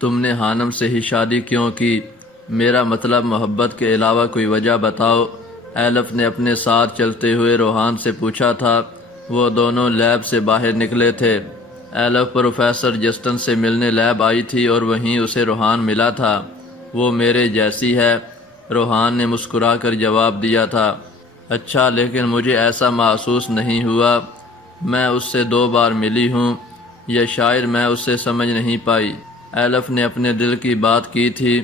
تم نے حانم سے ہی شادی کیوں کی؟ میرا مطلب محبت کے علاوہ کوئی وجہ بتاؤ۔ ایلف نے اپنے ساتھ چلتے ہوئے روحان سے پوچھا تھا۔ وہ دونوں لیب سے باہر نکلے تھے۔ ایلف پروفیسر جسٹن سے ملنے لیب آئی تھی اور وہیں اسے روحان ملا تھا۔ وہ میرے جیسی ہے، روحان نے مسکرا کر جواب دیا تھا۔ اچھا، لیکن مجھے ایسا محسوس نہیں ہوا۔ میں اس سے 2 بار ملی ہوں، یا شاید میں اسے سمجھ نہیں پائی۔ ایلف نے اپنے دل کی بات کی تھی۔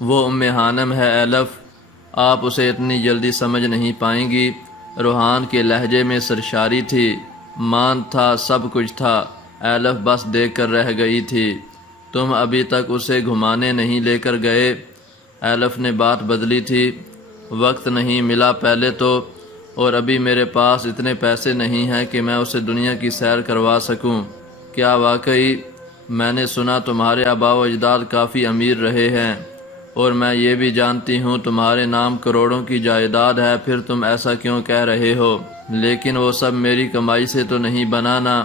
وہ حانم ہے ایلف، آپ اسے اتنی جلدی سمجھ نہیں پائیں گی۔ روحان کے لہجے میں سرشاری تھی۔ مان تھا، سب کچھ تھا، ایلف بس دیکھ کر رہ گئی تھی۔ تم ابھی تک اسے گھمانے نہیں لے کر گئے؟ ایلف نے بات بدلی تھی۔ وقت نہیں ملا پہلے تو، اور ابھی میرے پاس اتنے پیسے نہیں ہیں کہ میں اسے دنیا کی سیر کروا سکوں۔ کیا واقعی؟ میں نے سنا تمہارے آباء و اجداد کافی امیر رہے ہیں، اور میں یہ بھی جانتی ہوں تمہارے نام کروڑوں کی جائیداد ہے، پھر تم ایسا کیوں کہہ رہے ہو؟ لیکن وہ سب میری کمائی سے تو نہیں بنانا،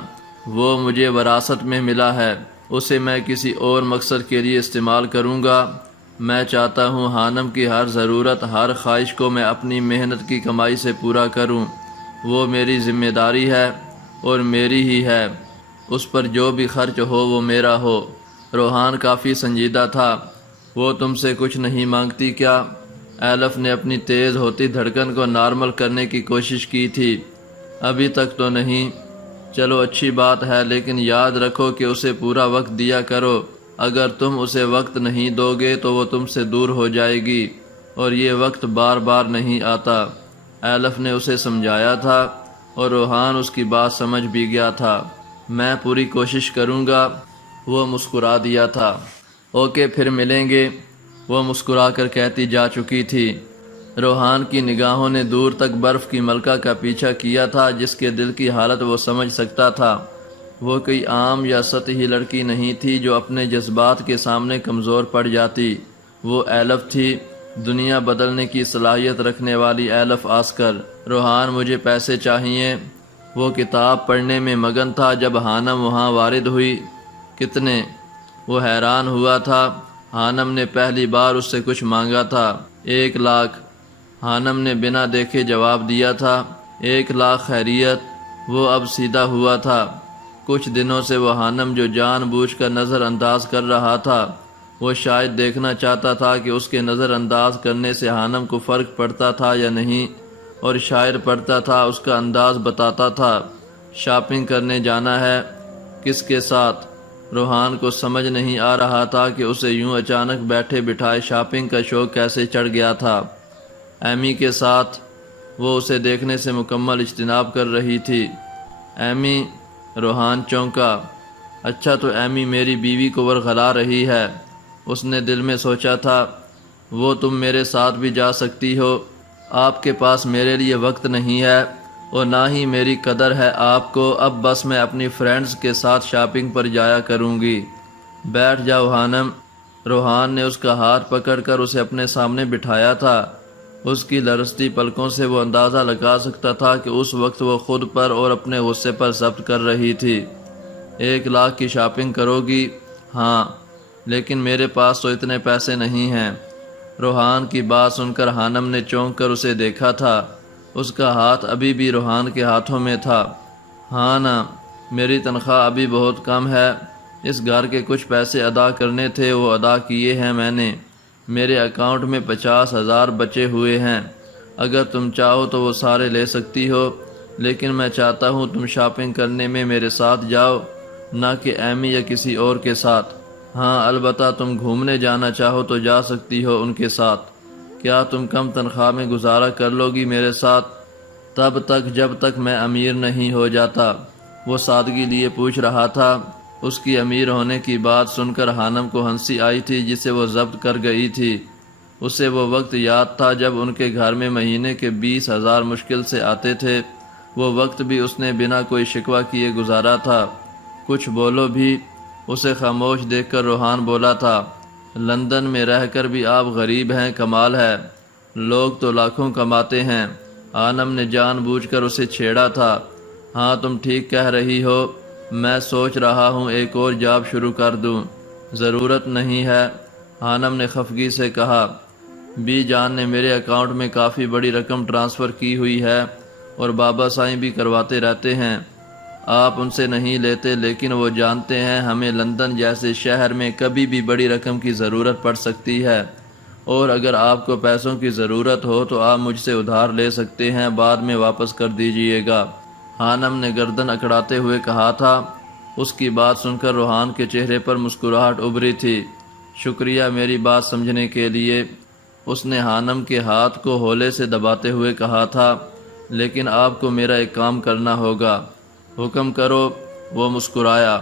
وہ مجھے وراثت میں ملا ہے، اسے میں کسی اور مقصد کے لیے استعمال کروں گا۔ میں چاہتا ہوں حانم کی ہر ضرورت، ہر خواہش کو میں اپنی محنت کی کمائی سے پورا کروں۔ وہ میری ذمہ داری ہے اور میری ہی ہے، اس پر جو بھی خرچ ہو وہ میرا ہو۔ روحان کافی سنجیدہ تھا۔ وہ تم سے کچھ نہیں مانگتی کیا؟ ایلف نے اپنی تیز ہوتی دھڑکن کو نارمل کرنے کی کوشش کی تھی۔ ابھی تک تو نہیں۔ چلو اچھی بات ہے، لیکن یاد رکھو کہ اسے پورا وقت دیا کرو۔ اگر تم اسے وقت نہیں دو گے تو وہ تم سے دور ہو جائے گی، اور یہ وقت بار بار نہیں آتا۔ ایلف نے اسے سمجھایا تھا، اور روحان اس کی بات سمجھ بھی گیا تھا۔ میں پوری کوشش کروں گا، وہ مسکرا دیا تھا۔ اوکے، پھر ملیں گے، وہ مسکرا کر کہتی جا چکی تھی۔ روحان کی نگاہوں نے دور تک برف کی ملکہ کا پیچھا کیا تھا، جس کے دل کی حالت وہ سمجھ سکتا تھا۔ وہ کوئی عام یا سطحی لڑکی نہیں تھی جو اپنے جذبات کے سامنے کمزور پڑ جاتی۔ وہ ایلف تھی، دنیا بدلنے کی صلاحیت رکھنے والی ایلف آسکر۔ روحان، مجھے پیسے چاہیے۔ وہ کتاب پڑھنے میں مگن تھا جب حانم وہاں وارد ہوئی۔ کتنے؟ وہ حیران ہوا تھا۔ حانم نے پہلی بار اس سے کچھ مانگا تھا۔ 1 لاکھ، حانم نے بنا دیکھے جواب دیا تھا۔ 1 لاکھ خیریت؟ وہ اب سیدھا ہوا تھا۔ کچھ دنوں سے وہ حانم جو جان بوجھ کر نظر انداز کر رہا تھا، وہ شاید دیکھنا چاہتا تھا کہ اس کے نظر انداز کرنے سے حانم کو فرق پڑتا تھا یا نہیں، اور شاید پڑتا تھا۔ اس کا انداز بتاتا تھا۔ شاپنگ کرنے جانا ہے؟ کس کے ساتھ؟ روحان کو سمجھ نہیں آ رہا تھا کہ اسے یوں اچانک بیٹھے بٹھائے شاپنگ کا شوق کیسے چڑھ گیا تھا۔ ایمی کے ساتھ؟ وہ اسے دیکھنے سے مکمل اجتناب کر رہی تھی۔ ایمی؟ روحان چونکا۔ اچھا، تو ایمی میری بیوی کو ورغلا رہی ہے، اس نے دل میں سوچا تھا۔ وہ تم میرے ساتھ بھی جا سکتی ہو۔ آپ کے پاس میرے لیے وقت نہیں ہے، اور نہ ہی میری قدر ہے آپ کو۔ اب بس میں اپنی فرینڈز کے ساتھ شاپنگ پر جایا کروں گی۔ بیٹھ جاؤ حانم۔ روحان نے اس کا ہاتھ پکڑ کر اسے اپنے سامنے بٹھایا تھا۔ اس کی لرزتی پلکوں سے وہ اندازہ لگا سکتا تھا کہ اس وقت وہ خود پر اور اپنے غصے پر ضبط کر رہی تھی۔ 1 لاکھ کی شاپنگ کرو گی؟ ہاں، لیکن میرے پاس تو اتنے پیسے نہیں ہیں۔ روحان کی بات سن کر حانم نے چونک کر اسے دیکھا تھا۔ اس کا ہاتھ ابھی بھی روحان کے ہاتھوں میں تھا۔ ہاں نا، میری تنخواہ ابھی بہت کم ہے، اس گھر کے کچھ پیسے ادا کرنے تھے، وہ ادا کیے ہیں میں نے۔ میرے اکاؤنٹ میں 50,000 بچے ہوئے ہیں، اگر تم چاہو تو وہ سارے لے سکتی ہو، لیکن میں چاہتا ہوں تم شاپنگ کرنے میں میرے ساتھ جاؤ، نہ کہ ایمی یا کسی اور کے ساتھ۔ ہاں، البتہ تم گھومنے جانا چاہو تو جا سکتی ہو ان کے ساتھ۔ کیا تم کم تنخواہ میں گزارا کر لو گی میرے ساتھ؟ تب تک جب تک میں امیر نہیں ہو جاتا، وہ سادگی لیے پوچھ رہا تھا۔ اس کی امیر ہونے کی بات سن کر حانم کو ہنسی آئی تھی جسے وہ ضبط کر گئی تھی۔ اسے وہ وقت یاد تھا جب ان کے گھر میں مہینے کے 20,000 مشکل سے آتے تھے۔ وہ وقت بھی اس نے بنا کوئی شکوہ کیے گزارا تھا۔ کچھ بولو بھی، اسے خاموش دیکھ کر روحان بولا تھا۔ لندن میں رہ کر بھی آپ غریب ہیں، کمال ہے، لوگ تو لاکھوں کماتے ہیں۔ حانم نے جان بوجھ کر اسے چھیڑا تھا۔ ہاں، تم ٹھیک کہہ رہی ہو، میں سوچ رہا ہوں ایک اور جاب شروع کر دوں۔ ضرورت نہیں ہے۔ حانم نے خفگی سے کہا، بی جان نے میرے اکاؤنٹ میں کافی بڑی رقم ٹرانسفر کی ہوئی ہے اور بابا سائیں بھی کرواتے رہتے ہیں۔ آپ ان سے نہیں لیتے، لیکن وہ جانتے ہیں ہمیں لندن جیسے شہر میں کبھی بھی بڑی رقم کی ضرورت پڑ سکتی ہے، اور اگر آپ کو پیسوں کی ضرورت ہو تو آپ مجھ سے ادھار لے سکتے ہیں، بعد میں واپس کر دیجئے گا۔ حانم نے گردن اکڑاتے ہوئے کہا تھا۔ اس کی بات سن کر روحان کے چہرے پر مسکراہٹ ابھری تھی۔ شکریہ میری بات سمجھنے کے لیے، اس نے حانم کے ہاتھ کو ہولے سے دباتے ہوئے کہا تھا، لیکن آپ کو میرا ایک کام کرنا ہوگا۔ حکم کرو، وہ مسکرایا۔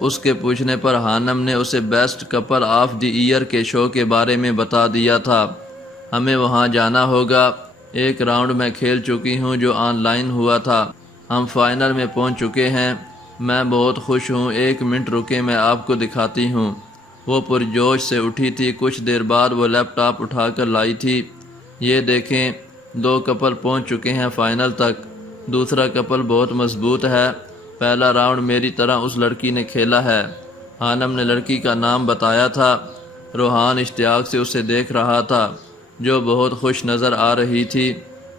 اس کے پوچھنے پر حانم نے اسے best couple of the year کے شو کے بارے میں بتا دیا تھا۔ ہمیں وہاں جانا ہوگا۔ ایک راؤنڈ میں کھیل چکی ہوں جو آن لائن ہوا تھا، ہم فائنل میں پہنچ چکے ہیں۔ میں بہت خوش ہوں، 1 منٹ رکے میں آپ کو دکھاتی ہوں۔ وہ پرجوش سے اٹھی تھی۔ کچھ دیر بعد وہ لیپ ٹاپ اٹھا کر لائی تھی۔ یہ دیکھیں، 2 کپل پہنچ چکے ہیں فائنل تک۔ دوسرا کپل بہت مضبوط ہے۔ پہلا راؤنڈ میری طرح اس لڑکی نے کھیلا ہے۔ حانم نے لڑکی کا نام بتایا تھا۔ روحان اشتیاق سے اسے دیکھ رہا تھا، جو بہت خوش نظر آ رہی تھی۔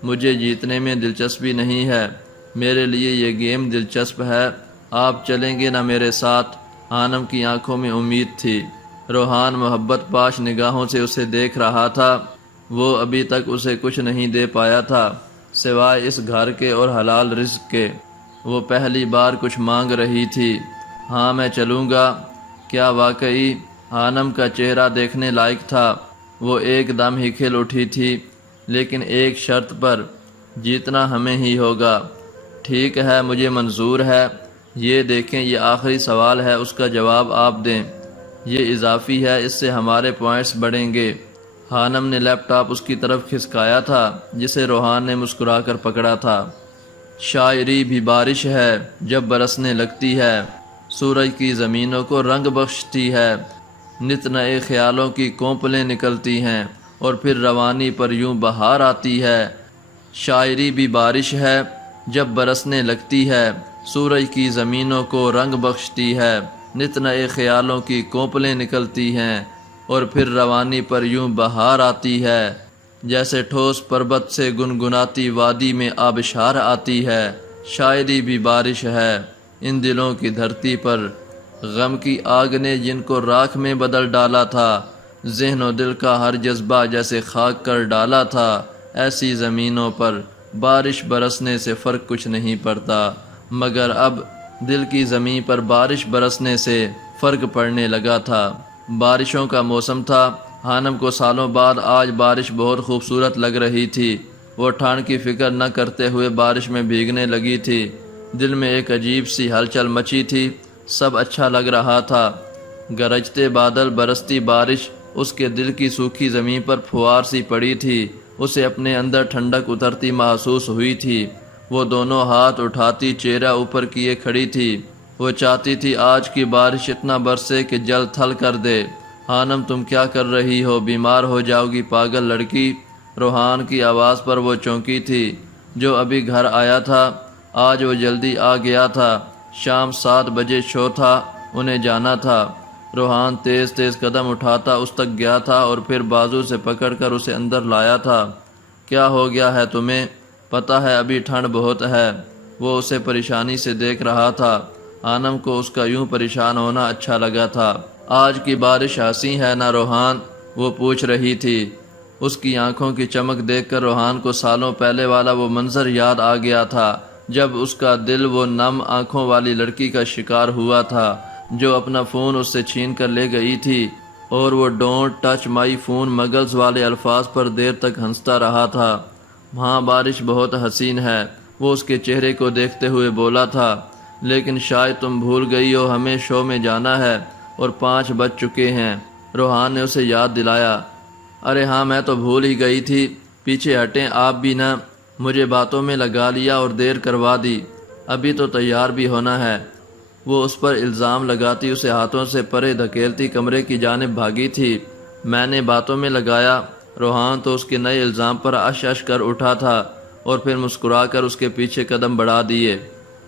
مجھے جیتنے میں دلچسپی نہیں ہے، میرے لیے یہ گیم دلچسپ ہے۔ آپ چلیں گے نا میرے ساتھ؟ حانم کی آنکھوں میں امید تھی۔ روحان محبت پاش نگاہوں سے اسے دیکھ رہا تھا۔ وہ ابھی تک اسے کچھ نہیں دے پایا تھا سوائے اس گھر کے اور حلال رزق کے۔ وہ پہلی بار کچھ مانگ رہی تھی۔ ہاں میں چلوں گا۔ کیا واقعی؟ حانم کا چہرہ دیکھنے لائق تھا۔ وہ ایک دم ہی کھل اٹھی تھی، لیکن ایک شرط پر، جیتنا ہمیں ہی ہوگا۔ ٹھیک ہے، مجھے منظور ہے۔ یہ دیکھیں، یہ آخری سوال ہے، اس کا جواب آپ دیں۔ یہ اضافی ہے، اس سے ہمارے پوائنٹس بڑھیں گے۔ حانم نے لیپ ٹاپ اس کی طرف کھسکایا تھا، جسے روحان نے مسکرا کر پکڑا تھا۔ شاعری بھی بارش ہے جب برسنے لگتی ہے، سورج کی زمینوں کو رنگ بخشتی ہے، نت نئے خیالوں کی کونپلیں نکلتی ہیں اور پھر روانی پر یوں بہار آتی ہے۔ شاعری بھی بارش ہے جب برسنے لگتی ہے، سورج کی زمینوں کو رنگ بخشتی ہے، نت نئے خیالوں کی کونپلیں نکلتی ہیں اور پھر روانی پر یوں بہار آتی ہے، جیسے ٹھوس پربت سے گنگناتی وادی میں آبشار آتی ہے۔ شاعری بھی بارش ہے، ان دلوں کی دھرتی پر غم کی آگ نے جن کو راکھ میں بدل ڈالا تھا، ذہن و دل کا ہر جذبہ جیسے خاک کر ڈالا تھا، ایسی زمینوں پر بارش برسنے سے فرق کچھ نہیں پڑتا، مگر اب دل کی زمین پر بارش برسنے سے فرق پڑنے لگا تھا۔ بارشوں کا موسم تھا۔ حانم کو سالوں بعد آج بارش بہت خوبصورت لگ رہی تھی۔ وہ ٹھنڈ کی فکر نہ کرتے ہوئے بارش میں بھیگنے لگی تھی۔ دل میں ایک عجیب سی ہلچل مچی تھی، سب اچھا لگ رہا تھا۔ گرجتے بادل، برستی بارش اس کے دل کی سوکھی زمین پر پھوار سی پڑی تھی۔ اسے اپنے اندر ٹھنڈک اترتی محسوس ہوئی تھی۔ وہ دونوں ہاتھ اٹھاتی چہرہ اوپر کیے کھڑی تھی۔ وہ چاہتی تھی آج کی بارش اتنا برسے کہ جل تھل کر دے۔ حانم تم کیا کر رہی ہو؟ بیمار ہو جاؤ گی پاگل لڑکی۔ روحان کی آواز پر وہ چونکی تھی، جو ابھی گھر آیا تھا۔ آج وہ جلدی آ گیا تھا، شام 7 بجے شو تھا، انہیں جانا تھا۔ روحان تیز تیز قدم اٹھاتا اس تک گیا تھا اور پھر بازو سے پکڑ کر اسے اندر لایا تھا۔ کیا ہو گیا ہے تمہیں؟ پتہ ہے ابھی ٹھنڈ بہت ہے۔ وہ اسے پریشانی سے دیکھ رہا تھا۔ حانم کو اس کا یوں پریشان ہونا اچھا لگا تھا۔ آج کی بارش ہنسی ہے نا روحان؟ وہ پوچھ رہی تھی۔ اس کی آنکھوں کی چمک دیکھ کر روحان کو سالوں پہلے والا وہ منظر یاد آ گیا تھا، جب اس کا دل وہ نم آنکھوں والی لڑکی کا شکار ہوا تھا، جو اپنا فون اس سے چھین کر لے گئی تھی، اور وہ ڈونٹ ٹچ مائی فون مگلز والے الفاظ پر دیر تک ہنستا رہا تھا۔ ہاں بارش بہت حسین ہے، وہ اس کے چہرے کو دیکھتے ہوئے بولا تھا، لیکن شاید تم بھول گئی ہو ہمیں شو میں جانا ہے اور 5 بج چکے ہیں۔ روحان نے اسے یاد دلایا۔ ارے ہاں میں تو بھول ہی گئی تھی، پیچھے ہٹیں آپ بھی نہ، مجھے باتوں میں لگا لیا اور دیر کروا دی، ابھی تو تیار بھی ہونا ہے۔ وہ اس پر الزام لگاتی اسے ہاتھوں سے پرے دھکیلتی کمرے کی جانب بھاگی تھی۔ میں نے باتوں میں لگایا؟ روحان تو اس کے نئے الزام پر اش اش کر اٹھا تھا اور پھر مسکرا کر اس کے پیچھے قدم بڑھا دیے۔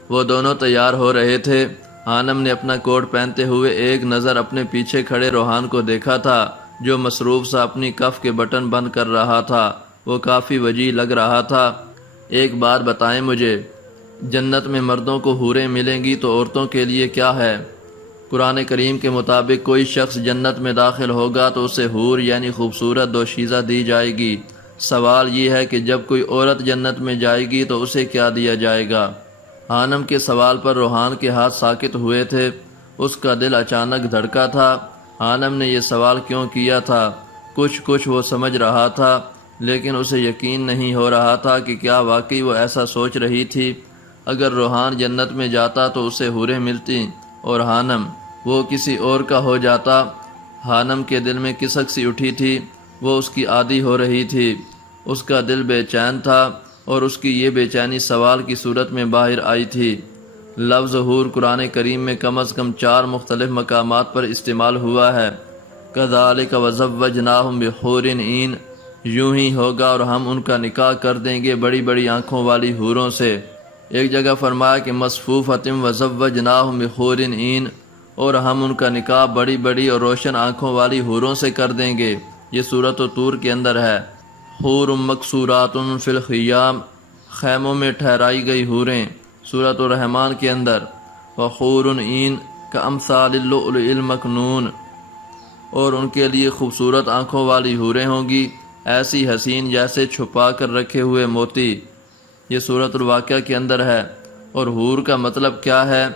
وہ دونوں تیار ہو رہے تھے۔ حانم نے اپنا کوٹ پہنتے ہوئے ایک نظر اپنے پیچھے کھڑے روحان کو دیکھا تھا جو مصروف سا اپنی کف کے بٹن بند کر رہا تھا۔ وہ کافی وجیح لگ رہا تھا۔ ایک بات بتائیں مجھے، جنت میں مردوں کو حوریں ملیں گی تو عورتوں کے لیے کیا ہے؟ قرآن کریم کے مطابق کوئی شخص جنت میں داخل ہوگا تو اسے حور یعنی خوبصورت دوشیزہ دی جائے گی۔ سوال یہ ہے کہ جب کوئی عورت جنت میں جائے گی تو اسے کیا دیا جائے گا؟ حانم کے سوال پر روحان کے ہاتھ ساکت ہوئے تھے۔ اس کا دل اچانک دھڑکا تھا۔ حانم نے یہ سوال کیوں کیا تھا؟ کچھ وہ سمجھ رہا تھا، لیکن اسے یقین نہیں ہو رہا تھا کہ کیا واقعی وہ ایسا سوچ رہی تھی۔ اگر روحان جنت میں جاتا تو اسے حوریں ملتی، اور حانم وہ کسی اور کا ہو جاتا۔ حانم کے دل میں کسک سی اٹھی تھی، وہ اس کی عادی ہو رہی تھی۔ اس کا دل بے چین تھا، اور اس کی یہ بے چینی سوال کی صورت میں باہر آئی تھی۔ لفظ حور قرآن کریم میں کم از کم 4 مختلف مقامات پر استعمال ہوا ہے۔ کذالک وزوجناہم بحور عین، یوں ہی ہوگا اور ہم ان کا نکاح کر دیں گے بڑی بڑی آنکھوں والی حوروں سے۔ ایک جگہ فرمایا کہ مصفوفۃ وزوجناہم بحور عین، اور ہم ان کا نکاح بڑی بڑی اور روشن آنکھوں والی حوروں سے کر دیں گے۔ یہ سورۃ طور کے اندر ہے۔ حور مقصورات فی الخیام، خیموں میں ٹھہرائی گئی حوریں، سورۃ الرحمن کے اندر۔ وحور عین کامثال اللؤلؤ المکنون، اور ان کے لیے خوبصورت آنکھوں والی حوریں ہوں گی، ایسی حسین جیسے چھپا کر رکھے ہوئے موتی۔ یہ سورۃ الواقعہ کے اندر ہے۔ اور حور کا مطلب کیا ہے؟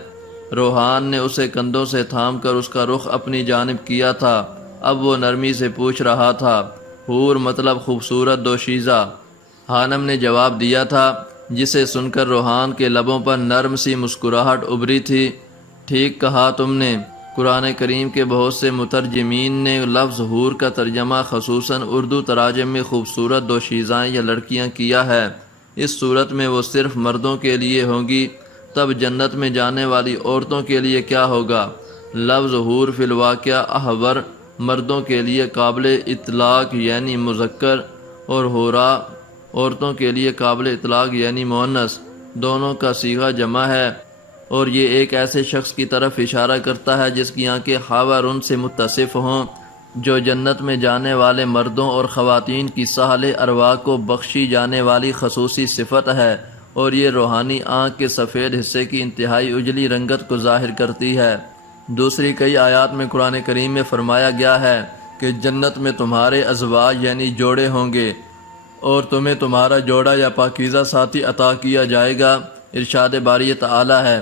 روحان نے اسے کندھوں سے تھام کر اس کا رخ اپنی جانب کیا تھا۔ اب وہ نرمی سے پوچھ رہا تھا، حور مطلب خوبصورت دوشیزہ۔ حانم نے جواب دیا تھا، جسے سن کر روحان کے لبوں پر نرم سی مسکراہٹ ابھری تھی۔ ٹھیک کہا تم نے۔ قرآن کریم کے بہت سے مترجمین نے لفظ حور کا ترجمہ خصوصاً اردو تراجم میں خوبصورت دوشیزائیں یا لڑکیاں کیا ہے۔ اس صورت میں وہ صرف مردوں کے لیے ہوں گی، تب جنت میں جانے والی عورتوں کے لیے کیا ہوگا؟ لفظ حور فی الواقعہ احور، مردوں کے لیے قابل اطلاق یعنی مذکر، اور حورا عورتوں کے لیے قابل اطلاق یعنی مؤنث، دونوں کا صیغہ جمع ہے۔ اور یہ ایک ایسے شخص کی طرف اشارہ کرتا ہے جس کی آنکھیں حاورن سے متصف ہوں، جو جنت میں جانے والے مردوں اور خواتین کی ساحل ارواح کو بخشی جانے والی خصوصی صفت ہے، اور یہ روحانی آنکھ کے سفید حصے کی انتہائی اجلی رنگت کو ظاہر کرتی ہے۔ دوسری کئی آیات میں قرآن کریم میں فرمایا گیا ہے کہ جنت میں تمہارے ازواج یعنی جوڑے ہوں گے، اور تمہیں تمہارا جوڑا یا پاکیزہ ساتھی عطا کیا جائے گا۔ ارشاد باری تعالی ہے،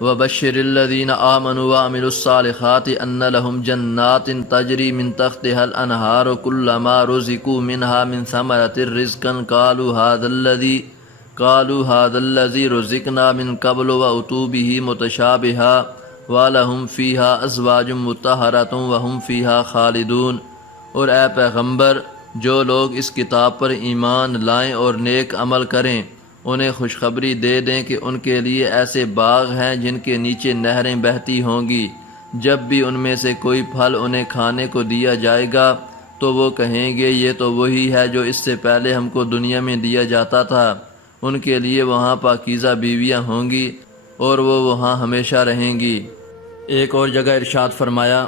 وَبَشِّرِ الَّذِينَ آمَنُوا وَعَمِلُوا الصَّالِحَاتِ أَنَّ لَهُمْ جَنَّاتٍ تَجْرِي مِن تَحْتِهَا الْأَنْهَارُ كُلَّمَا رُزِقُوا مِنْهَا مِن ثَمَرَةٍ رِزْقًا قَالُوا هَذَا الَّذِي رُزِقْنَا مِن قَبْلُ وَأُتُوا بِهِ مُتَشَابِهًا وَلَهُمْ فِيهَا أَزْوَاجٌ مُطَهَّرَةٌ وَهُمْ فِيهَا خَالِدُونَ۔ اور اے پیغمبر، جو لوگ اس کتاب پر ایمان لائیں اور نیک عمل کریں، انہیں خوشخبری دے دیں کہ ان کے لیے ایسے باغ ہیں جن کے نیچے نہریں بہتی ہوں گی۔ جب بھی ان میں سے کوئی پھل انہیں کھانے کو دیا جائے گا تو وہ کہیں گے یہ تو وہی ہے جو اس سے پہلے ہم کو دنیا میں دیا جاتا تھا۔ ان کے لیے وہاں پاکیزہ بیویاں ہوں گی اور وہ وہاں ہمیشہ رہیں گی۔ ایک اور جگہ ارشاد فرمایا،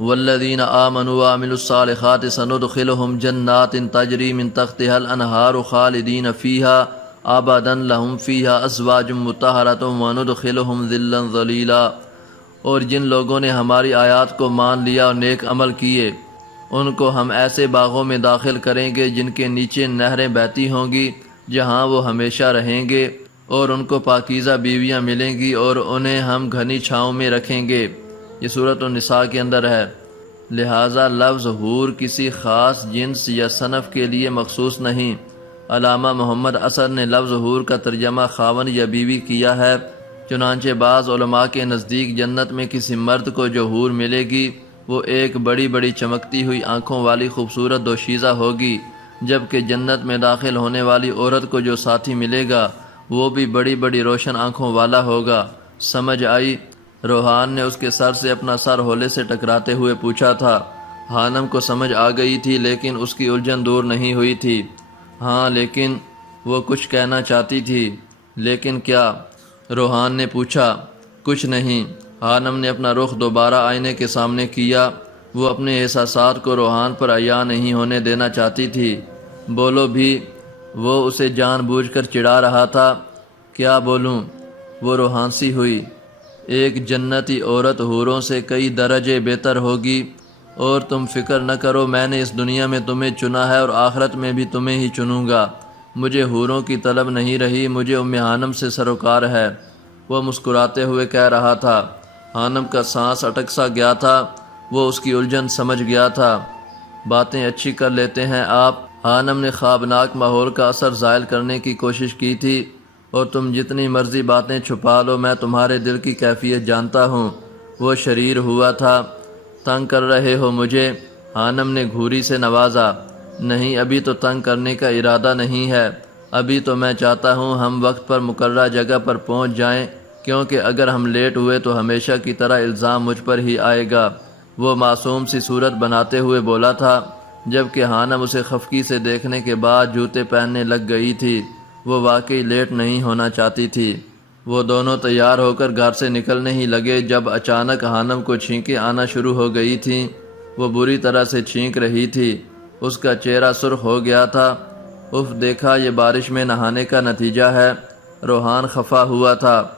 والذین آمنوا وعملوا الصالحات سندخلهم جنات تجری من تحتها الانہار خالدین فیہا ابدا لهم فیہا ازواج مطہرۃ وندخلهم ظلا ظلیلا۔ اور جن لوگوں نے ہماری آیات کو مان لیا اور نیک عمل کیے، ان کو ہم ایسے باغوں میں داخل کریں گے جن کے نیچے نہریں بہتی ہوں گی، جہاں وہ ہمیشہ رہیں گے، اور ان کو پاکیزہ بیویاں ملیں گی اور انہیں ہم گھنی چھاؤں میں رکھیں گے۔ یہ سورۃ النساء کے اندر ہے۔ لہٰذا لفظ حور کسی خاص جنس یا صنف کے لیے مخصوص نہیں۔ علامہ محمد اسد نے لفظ حور کا ترجمہ خاون یا بیوی کیا ہے۔ چنانچہ بعض علماء کے نزدیک جنت میں کسی مرد کو جو حور ملے گی وہ ایک بڑی بڑی چمکتی ہوئی آنکھوں والی خوبصورت دوشیزہ ہوگی، جبکہ جنت میں داخل ہونے والی عورت کو جو ساتھی ملے گا وہ بھی بڑی بڑی روشن آنکھوں والا ہوگا۔ سمجھ آئی؟ روحان نے اس کے سر سے اپنا سر ہولے سے ٹکراتے ہوئے پوچھا تھا۔ حانم کو سمجھ آ گئی تھی، لیکن اس کی الجھن دور نہیں ہوئی تھی۔ ہاں، لیکن وہ کچھ کہنا چاہتی تھی۔ لیکن کیا؟ روحان نے پوچھا۔ کچھ نہیں، خانم نے اپنا رخ دوبارہ آئینے کے سامنے کیا۔ وہ اپنے احساسات کو روحان پر عیاں نہیں ہونے دینا چاہتی تھی۔ بولو بھی، وہ اسے جان بوجھ کر چڑھا رہا تھا۔ کیا بولوں؟ وہ روحان سی ہوئی۔ ایک جنتی عورت حوروں سے کئی درجے بہتر ہوگی، اور تم فکر نہ کرو، میں نے اس دنیا میں تمہیں چنا ہے اور آخرت میں بھی تمہیں ہی چنوں گا۔ مجھے حوروں کی طلب نہیں رہی، مجھے ام حانم سے سروکار ہے۔ وہ مسکراتے ہوئے کہہ رہا تھا۔ حانم کا سانس اٹک سا گیا تھا، وہ اس کی الجھن سمجھ گیا تھا۔ باتیں اچھی کر لیتے ہیں آپ۔ حانم نے خوابناک ماحول کا اثر زائل کرنے کی کوشش کی تھی۔ اور تم جتنی مرضی باتیں چھپا لو، میں تمہارے دل کی کیفیت جانتا ہوں۔ وہ شریر ہوا تھا۔ تنگ کر رہے ہو مجھے؟ حانم نے گھوری سے نوازا۔ نہیں، ابھی تو تنگ کرنے کا ارادہ نہیں ہے۔ ابھی تو میں چاہتا ہوں ہم وقت پر مقررہ جگہ پر پہنچ جائیں، کیونکہ اگر ہم لیٹ ہوئے تو ہمیشہ کی طرح الزام مجھ پر ہی آئے گا۔ وہ معصوم سی صورت بناتے ہوئے بولا تھا، جبکہ حانم اسے خفگی سے دیکھنے کے بعد جوتے پہننے لگ گئی تھی۔ وہ واقعی لیٹ نہیں ہونا چاہتی تھی۔ وہ دونوں تیار ہو کر گھر سے نکلنے ہی لگے جب اچانک حانم کو چھینکیں آنا شروع ہو گئی تھیں۔ وہ بری طرح سے چھینک رہی تھی۔ اس کا چہرہ سرخ ہو گیا تھا۔ اف، دیکھا، یہ بارش میں نہانے کا نتیجہ ہے۔ روحان خفا ہوا تھا۔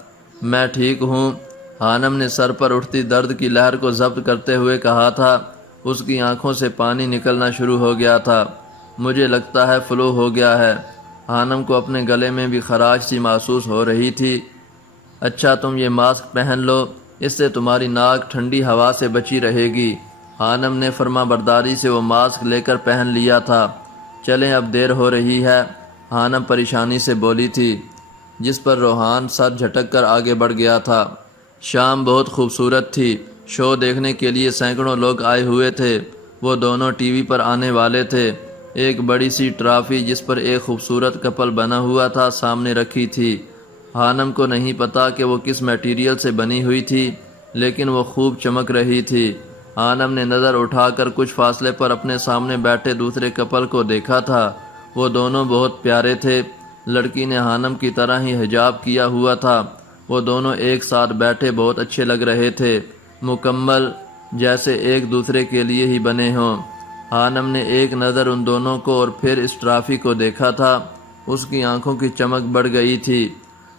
میں ٹھیک ہوں، حانم نے سر پر اٹھتی درد کی لہر کو ضبط کرتے ہوئے کہا تھا۔ اس کی آنکھوں سے پانی نکلنا شروع ہو گیا تھا۔ مجھے لگتا ہے فلو ہو گیا ہے۔ حانم کو اپنے گلے میں بھی خراش سی محسوس ہو رہی تھی۔ اچھا، تم یہ ماسک پہن لو، اس سے تمہاری ناک ٹھنڈی ہوا سے بچی رہے گی۔ حانم نے فرما برداری سے وہ ماسک لے کر پہن لیا تھا۔ چلیں، اب دیر ہو رہی ہے، حانم پریشانی سے بولی تھی، جس پر روحان سر جھٹک کر آگے بڑھ گیا تھا۔ شام بہت خوبصورت تھی۔ شو دیکھنے کے لیے سینکڑوں لوگ آئے ہوئے تھے۔ وہ دونوں ٹی وی پر آنے والے تھے۔ ایک بڑی سی ٹرافی جس پر ایک خوبصورت کپل بنا ہوا تھا سامنے رکھی تھی۔ حانم کو نہیں پتا کہ وہ کس میٹیریل سے بنی ہوئی تھی، لیکن وہ خوب چمک رہی تھی۔ حانم نے نظر اٹھا کر کچھ فاصلے پر اپنے سامنے بیٹھے دوسرے کپل کو دیکھا تھا۔ وہ دونوں بہت پیارے تھے۔ لڑکی نے حانم کی طرح ہی حجاب کیا ہوا تھا۔ وہ دونوں ایک ساتھ بیٹھے بہت اچھے لگ رہے تھے، مکمل، جیسے ایک دوسرے کے لیے ہی بنے ہوں۔ حانم نے ایک نظر ان دونوں کو اور پھر اس ٹرافی کو دیکھا تھا۔ اس کی آنکھوں کی چمک بڑھ گئی تھی۔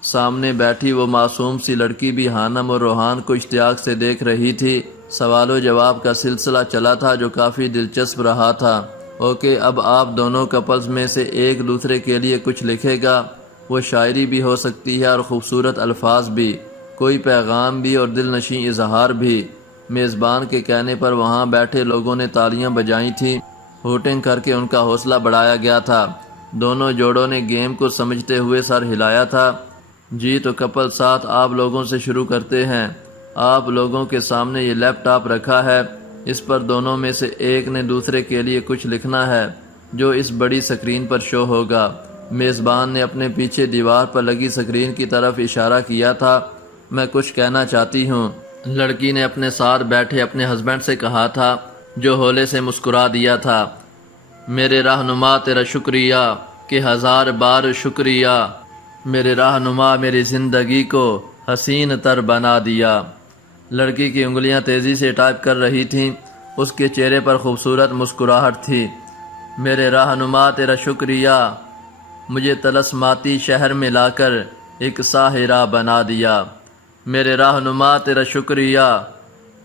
سامنے بیٹھی وہ معصوم سی لڑکی بھی حانم اور روحان کو اشتیاق سے دیکھ رہی تھی۔ سوال و جواب کا سلسلہ چلا تھا جو کافی دلچسپ رہا تھا۔ اوکے، اب آپ دونوں کپلز میں سے ایک دوسرے کے لیے کچھ لکھے گا۔ وہ شاعری بھی ہو سکتی ہے اور خوبصورت الفاظ بھی، کوئی پیغام بھی اور دل نشیں اظہار بھی۔ میزبان کے کہنے پر وہاں بیٹھے لوگوں نے تالیاں بجائی تھیں۔ ہوٹنگ کر کے ان کا حوصلہ بڑھایا گیا تھا۔ دونوں جوڑوں نے گیم کو سمجھتے ہوئے سر ہلایا تھا۔ جی تو کپل ساتھ آپ لوگوں سے شروع کرتے ہیں۔ آپ لوگوں کے سامنے یہ لیپ ٹاپ رکھا ہے، اس پر دونوں میں سے ایک نے دوسرے کے لیے کچھ لکھنا ہے جو اس بڑی سکرین پر شو ہوگا۔ میزبان نے اپنے پیچھے دیوار پر لگی سکرین کی طرف اشارہ کیا تھا۔ میں کچھ کہنا چاہتی ہوں، لڑکی نے اپنے ساتھ بیٹھے اپنے ہسبینڈ سے کہا تھا، جو ہولے سے مسکرا دیا تھا۔ میرے رہنما تیرا شکریہ کہ ہزار بار شکریہ، میرے رہنما میری زندگی کو حسین تر بنا دیا۔ لڑکی کی انگلیاں تیزی سے ٹائپ کر رہی تھیں۔ اس کے چہرے پر خوبصورت مسکراہٹ تھی۔ میرے رہنما تیرا شکریہ، مجھے طلسماتی شہر میں لا کر ایک ساحرہ بنا دیا۔ میرے رہنما تیرا شکریہ،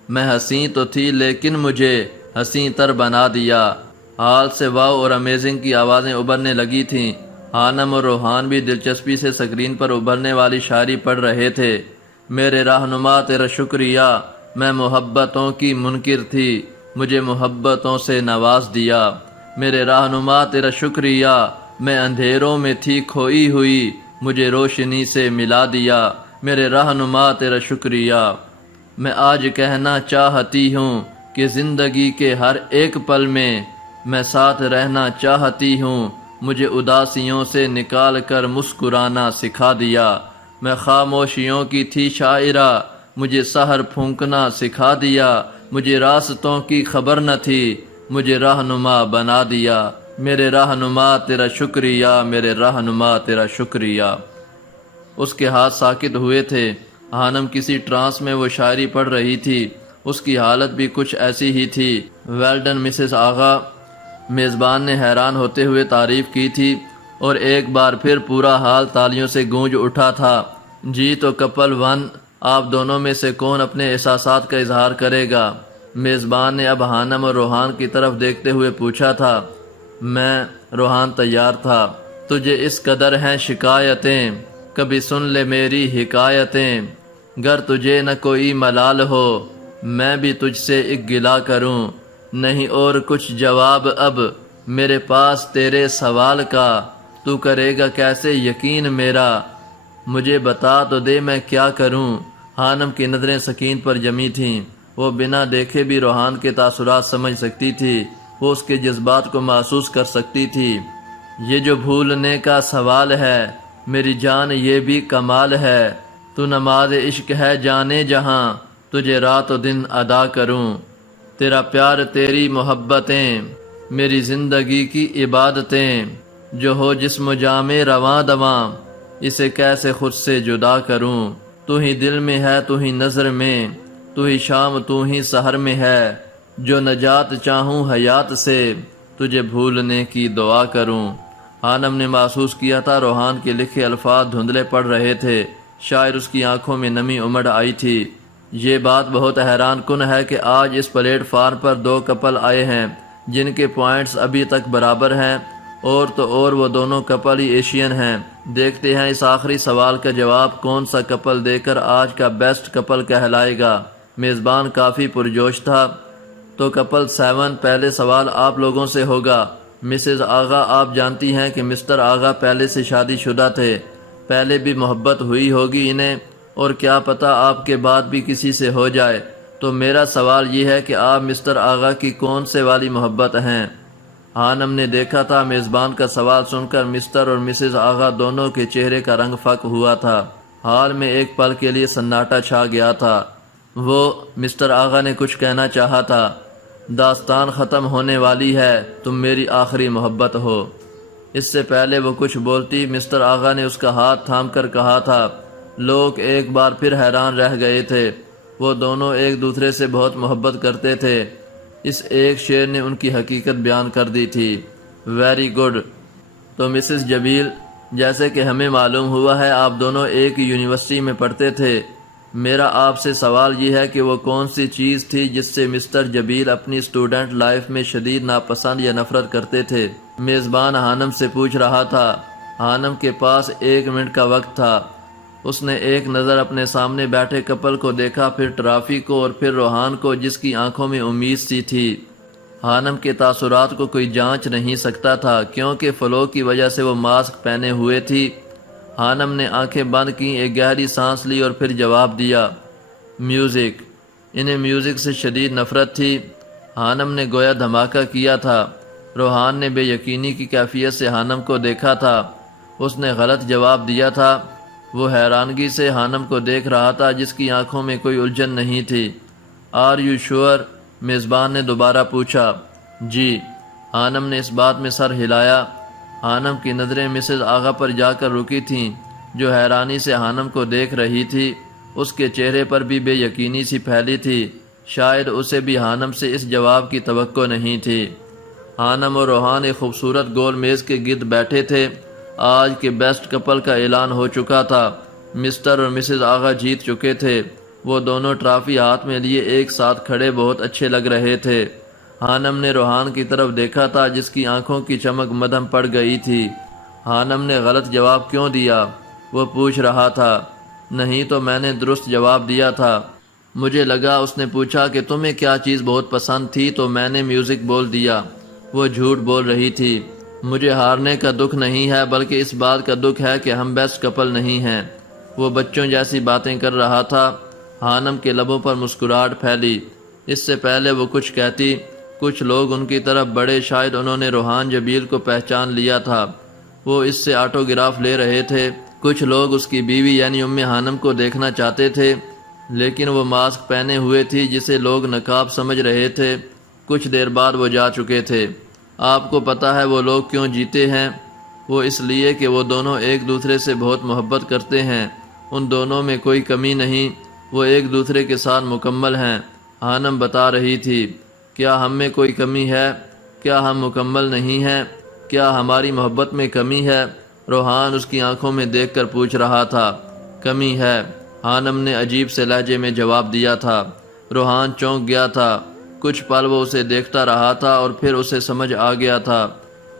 میں حسین تو تھی لیکن مجھے حسین تر بنا دیا۔ حال سے واو اور امیزنگ کی آوازیں ابھرنے لگی تھیں۔ حانم اور روحان بھی دلچسپی سے سکرین پر ابھرنے والی شاعری پڑھ رہے تھے۔ میرے رہنما تیرا شکریہ، میں محبتوں کی منکر تھی، مجھے محبتوں سے نواز دیا۔ میرے رہنما تیرا شکریہ، میں اندھیروں میں تھی کھوئی ہوئی، مجھے روشنی سے ملا دیا۔ میرے رہنما تیرا شکریہ، میں آج کہنا چاہتی ہوں کہ زندگی کے ہر ایک پل میں ساتھ رہنا چاہتی ہوں، مجھے اداسیوں سے نکال کر مسکرانا سکھا دیا۔ میں خاموشیوں کی تھی شاعرہ، مجھے سحر پھونکنا سکھا دیا۔ مجھے راستوں کی خبر نہ تھی، مجھے رہنما بنا دیا۔ میرے رہنما تیرا شکریہ، میرے رہنما تیرا شکریہ۔ اس کے ہاتھ ساکت ہوئے تھے۔ ہانم کسی ٹرانس میں وہ شاعری پڑھ رہی تھی، اس کی حالت بھی کچھ ایسی ہی تھی۔ ویل ڈن مسز آغا، میزبان نے حیران ہوتے ہوئے تعریف کی تھی، اور ایک بار پھر پورا حال تالیوں سے گونج اٹھا تھا۔ جی تو کپل ون، آپ دونوں میں سے کون اپنے احساسات کا اظہار کرے گا؟ میزبان نے اب ہانم اور روحان کی طرف دیکھتے ہوئے پوچھا تھا۔ میں، روحان تیار تھا۔ تجھے اس قدر ہیں شکایتیں، کبھی سن لے میری حکایتیں، گر تجھے نہ کوئی ملال ہو، میں بھی تجھ سے ایک گلہ کروں، نہیں اور کچھ جواب اب میرے پاس تیرے سوال کا، تو کرے گا کیسے یقین میرا، مجھے بتا تو دے میں کیا کروں۔ ہانم کی نظریں سکین پر جمی تھیں، وہ بنا دیکھے بھی روحان کے تاثرات سمجھ سکتی تھی، وہ اس کے جذبات کو محسوس کر سکتی تھی۔ یہ جو بھولنے کا سوال ہے میری جان، یہ بھی کمال ہے، تو نماز عشق ہے جانے جہاں، تجھے رات و دن ادا کروں، تیرا پیار تیری محبتیں میری زندگی کی عبادتیں، جو ہو جسم و جاں میں رواں دواں، اسے کیسے خود سے جدا کروں، تو ہی دل میں ہے تو ہی نظر میں، تو ہی شام تو ہی سحر میں ہے، جو نجات چاہوں حیات سے، تجھے بھولنے کی دعا کروں۔ ہانم نے محسوس کیا تھا روحان کے لکھے الفاظ دھندلے پڑ رہے تھے، شاید اس کی آنکھوں میں نمی امڑ آئی تھی۔ یہ بات بہت حیران کن ہے کہ آج اس پلیٹ فارم پر دو کپل آئے ہیں جن کے پوائنٹس ابھی تک برابر ہیں، اور تو اور وہ دونوں کپل ہی ایشین ہیں۔ دیکھتے ہیں اس آخری سوال کا جواب کون سا کپل دے کر آج کا بیسٹ کپل کہلائے گا۔ میزبان کافی پرجوش تھا۔ تو کپل 7، پہلے سوال آپ لوگوں سے ہوگا۔ مسز آغا، آپ جانتی ہیں کہ مسٹر آغا پہلے سے شادی شدہ تھے، پہلے بھی محبت ہوئی ہوگی انہیں، اور کیا پتہ آپ کے بعد بھی کسی سے ہو جائے، تو میرا سوال یہ ہے کہ آپ مسٹر آغا کی کون سے والی محبت ہیں؟ ہانم نے دیکھا تھا میزبان کا سوال سن کر مسٹر اور مسز آغا دونوں کے چہرے کا رنگ فک ہوا تھا۔ حال میں ایک پل کے لیے سناٹا چھا گیا تھا۔ وہ مسٹر آغا نے کچھ کہنا چاہا تھا۔ داستان ختم ہونے والی ہے، تم میری آخری محبت ہو۔ اس سے پہلے وہ کچھ بولتی، مسٹر آغا نے اس کا ہاتھ تھام کر کہا تھا۔ لوگ ایک بار پھر حیران رہ گئے تھے، وہ دونوں ایک دوسرے سے بہت محبت کرتے تھے۔ اس ایک شعر نے ان کی حقیقت بیان کر دی تھی۔ Very good. تو مسز جبیل، جیسے کہ ہمیں معلوم ہوا ہے آپ دونوں ایک یونیورسٹی میں پڑھتے تھے، میرا آپ سے سوال یہ ہے کہ وہ کون سی چیز تھی جس سے مسٹر جبیل اپنی اسٹوڈنٹ لائف میں شدید ناپسند یا نفرت کرتے تھے؟ میزبان ہانم سے پوچھ رہا تھا۔ ہانم کے پاس 1 منٹ کا وقت تھا۔ اس نے ایک نظر اپنے سامنے بیٹھے کپل کو دیکھا، پھر ٹرافی کو، اور پھر روحان کو جس کی آنکھوں میں امید سی تھی۔ ہانم کے تاثرات کو کوئی جانچ نہیں سکتا تھا کیونکہ فلو کی وجہ سے وہ ماسک پہنے ہوئے تھی۔ ہانم نے آنکھیں بند کی، ایک گہری سانس لی اور پھر جواب دیا، میوزک۔ انہیں میوزک سے شدید نفرت تھی۔ ہانم نے گویا دھماکہ کیا تھا۔ روحان نے بے یقینی کی کیفیت سے ہانم کو دیکھا تھا۔ اس نے غلط جواب دیا تھا۔ وہ حیرانگی سے ہانم کو دیکھ رہا تھا جس کی آنکھوں میں کوئی الجھن نہیں تھی۔ آر یو شور؟ میزبان نے دوبارہ پوچھا۔ جی۔ ہانم نے اس بات میں سر ہلایا۔ ہانم کی نظریں مسز آغا پر جا کر رکی تھیں، جو حیرانی سے ہانم کو دیکھ رہی تھی۔ اس کے چہرے پر بھی بے یقینی سی پھیلی تھی، شاید اسے بھی ہانم سے اس جواب کی توقع نہیں تھی۔ ہانم اور روحان ایک خوبصورت گول میز کے گرد بیٹھے تھے۔ آج کے بیسٹ کپل کا اعلان ہو چکا تھا۔ مسٹر اور مسز آغا جیت چکے تھے۔ وہ دونوں ٹرافی ہاتھ میں لیے ایک ساتھ کھڑے بہت اچھے لگ رہے تھے۔ ہانم نے روحان کی طرف دیکھا تھا جس کی آنکھوں کی چمک مدھم پڑ گئی تھی۔ ہانم نے غلط جواب کیوں دیا؟ وہ پوچھ رہا تھا۔ نہیں تو میں نے درست جواب دیا تھا۔ مجھے لگا اس نے پوچھا کہ تمہیں کیا چیز بہت پسند تھی تو میں نے میوزک بول دیا۔ وہ جھوٹ بول رہی تھی۔ مجھے ہارنے کا دکھ نہیں ہے بلکہ اس بات کا دکھ ہے کہ ہم بیسٹ کپل نہیں ہیں۔ وہ بچوں جیسی باتیں کر رہا تھا۔ ہانم کے لبوں پر مسکراہٹ پھیلی۔ اس سے پہلے وہ کچھ کہتی، کچھ لوگ ان کی طرف بڑے، شاید انہوں نے روحان جبیل کو پہچان لیا تھا، وہ اس سے آٹوگراف لے رہے تھے۔ کچھ لوگ اس کی بیوی یعنی ام ہانم کو دیکھنا چاہتے تھے، لیکن وہ ماسک پہنے ہوئے تھی جسے لوگ نقاب سمجھ رہے تھے۔ کچھ دیر بعد وہ جا چکے تھے۔ آپ کو پتہ ہے وہ لوگ کیوں جیتے ہیں؟ وہ اس لیے کہ وہ دونوں ایک دوسرے سے بہت محبت کرتے ہیں۔ ان دونوں میں کوئی کمی نہیں، وہ ایک دوسرے کے ساتھ مکمل ہیں۔ حانم بتا رہی تھی، کیا ہم میں کوئی کمی ہے؟ کیا ہم مکمل نہیں ہیں؟ کیا ہماری محبت میں کمی ہے؟ روحان اس کی آنکھوں میں دیکھ کر پوچھ رہا تھا۔ کمی ہے، حانم نے عجیب سے لہجے میں جواب دیا تھا۔ روحان چونک گیا تھا۔ کچھ پل وہ اسے دیکھتا رہا تھا اور پھر اسے سمجھ آ گیا تھا،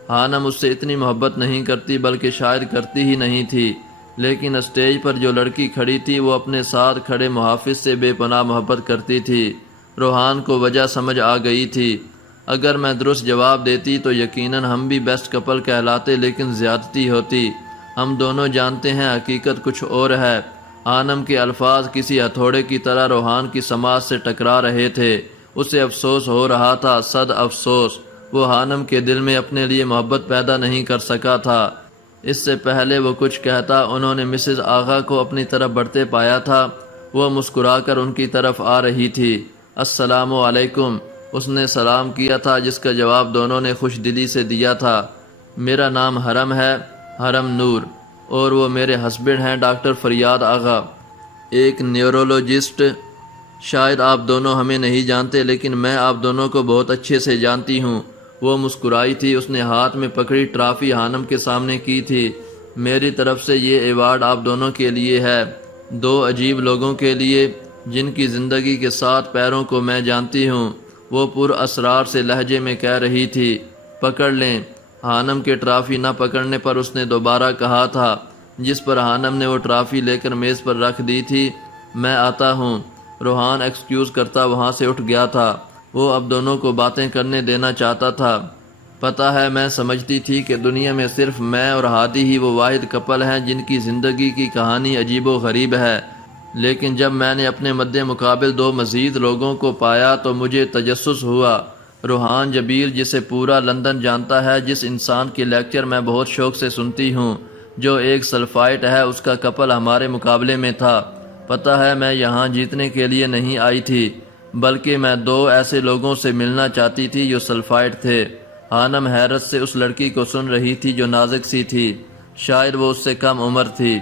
حانم اس سے اتنی محبت نہیں کرتی، بلکہ شاید کرتی ہی نہیں تھی، لیکن اسٹیج پر جو لڑکی کھڑی تھی وہ اپنے ساتھ کھڑے محافظ سے بے پناہ محبت کرتی تھی۔ روحان کو وجہ سمجھ آ گئی تھی۔ اگر میں درست جواب دیتی تو یقیناً ہم بھی بیسٹ کپل کہلاتے، لیکن زیادتی ہوتی۔ ہم دونوں جانتے ہیں حقیقت کچھ اور ہے۔ حانم کے الفاظ کسی ہتھوڑے کی طرح روحان کی سماعت سے ٹکرا رہے تھے۔ اسے افسوس ہو رہا تھا، صد افسوس۔ وہ حانم کے دل میں اپنے لیے محبت پیدا نہیں کر سکا تھا۔ اس سے پہلے وہ کچھ کہتا، انہوں نے مسز آغا کو اپنی طرف بڑھتے پایا تھا۔ وہ مسکرا کر ان کی طرف آ رہی تھی۔ السلام علیکم، اس نے سلام کیا تھا، جس کا جواب دونوں نے خوش دلی سے دیا تھا۔ میرا نام حرم ہے، حرم نور، اور وہ میرے ہسبینڈ ہیں ڈاکٹر فریاد آغا، ایک نیورولوجسٹ۔ شاید آپ دونوں ہمیں نہیں جانتے، لیکن میں آپ دونوں کو بہت اچھے سے جانتی ہوں۔ وہ مسکرائی تھی۔ اس نے ہاتھ میں پکڑی ٹرافی حانم کے سامنے کی تھی۔ میری طرف سے یہ ایوارڈ آپ دونوں کے لیے ہے، دو عجیب لوگوں کے لیے جن کی زندگی کے 7 پیروں کو میں جانتی ہوں، وہ پر اسرار سے لہجے میں کہہ رہی تھی۔ پکڑ لیں۔ حانم کے ٹرافی نہ پکڑنے پر اس نے دوبارہ کہا تھا، جس پر حانم نے وہ ٹرافی لے کر میز پر رکھ دی تھی، میں آتا ہوں۔ روحان ایکسکیوز کرتا وہاں سے اٹھ گیا تھا۔ وہ اب دونوں کو باتیں کرنے دینا چاہتا تھا۔ پتہ ہے، میں سمجھتی تھی کہ دنیا میں صرف میں اور ہادی ہی وہ واحد کپل ہیں جن کی زندگی کی کہانی عجیب و غریب ہے، لیکن جب میں نے اپنے مد مقابل 2 مزید لوگوں کو پایا تو مجھے تجسس ہوا۔ روحان جبیل، جسے پورا لندن جانتا ہے، جس انسان کے لیکچر میں بہت شوق سے سنتی ہوں، جو ایک سلفائٹ ہے، اس کا کپل ہمارے مقابلے میں تھا۔ پتہ ہے، میں یہاں جیتنے کے لیے نہیں آئی تھی، بلکہ میں 2 ایسے لوگوں سے ملنا چاہتی تھی جو سلفائٹ تھے۔ حانم حیرت سے اس لڑکی کو سن رہی تھی جو نازک سی تھی، شاید وہ اس سے کم عمر تھی۔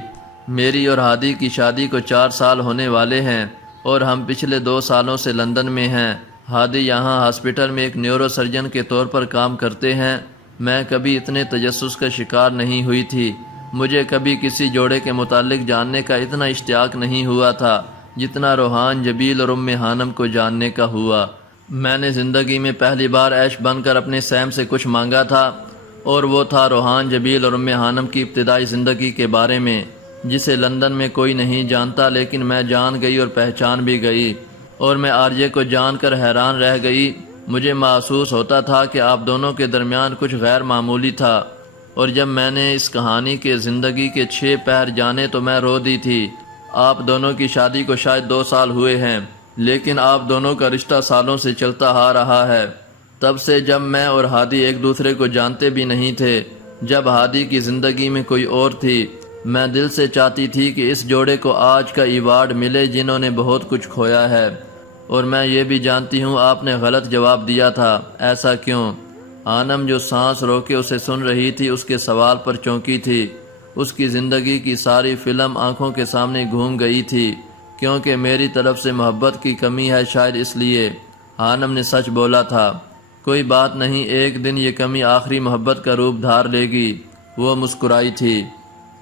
میری اور ہادی کی شادی کو 4 سال ہونے والے ہیں، اور ہم پچھلے 2 سالوں سے لندن میں ہیں۔ ہادی یہاں ہاسپٹل میں ایک نیورو سرجن کے طور پر کام کرتے ہیں۔ میں کبھی اتنے تجسس کا شکار نہیں ہوئی تھی۔ مجھے کبھی کسی جوڑے کے متعلق جاننے کا اتنا اشتیاق نہیں ہوا تھا جتنا روحان جبیل اور حانم کو جاننے کا ہوا۔ میں نے زندگی میں پہلی بار عیش بن کر اپنے سیم سے کچھ مانگا تھا، اور وہ تھا روحان جبیل اور حانم کی ابتدائی زندگی کے بارے میں، جسے لندن میں کوئی نہیں جانتا، لیکن میں جان گئی اور پہچان بھی گئی، اور میں آرجے کو جان کر حیران رہ گئی۔ مجھے محسوس ہوتا تھا کہ آپ دونوں کے درمیان کچھ غیر معمولی تھا، اور جب میں نے اس کہانی کے زندگی کے 6 پہر جانے تو میں رو دی تھی۔ آپ دونوں کی شادی کو شاید 2 سال ہوئے ہیں، لیکن آپ دونوں کا رشتہ سالوں سے چلتا آ رہا ہے، تب سے جب میں اور ہادی ایک دوسرے کو جانتے بھی نہیں تھے، جب ہادی کی زندگی میں کوئی اور تھی۔ میں دل سے چاہتی تھی کہ اس جوڑے کو آج کا ایوارڈ ملے جنہوں نے بہت کچھ کھویا ہے، اور میں یہ بھی جانتی ہوں آپ نے غلط جواب دیا تھا۔ ایسا کیوں؟ حانم، جو سانس روکے اسے سن رہی تھی، اس کے سوال پر چونکی تھی۔ اس کی زندگی کی ساری فلم آنکھوں کے سامنے گھوم گئی تھی۔ کیونکہ میری طرف سے محبت کی کمی ہے، شاید اس لیے۔ حانم نے سچ بولا تھا۔ کوئی بات نہیں، ایک دن یہ کمی آخری محبت کا روپ دھار لے گی۔ وہ مسکرائی تھی۔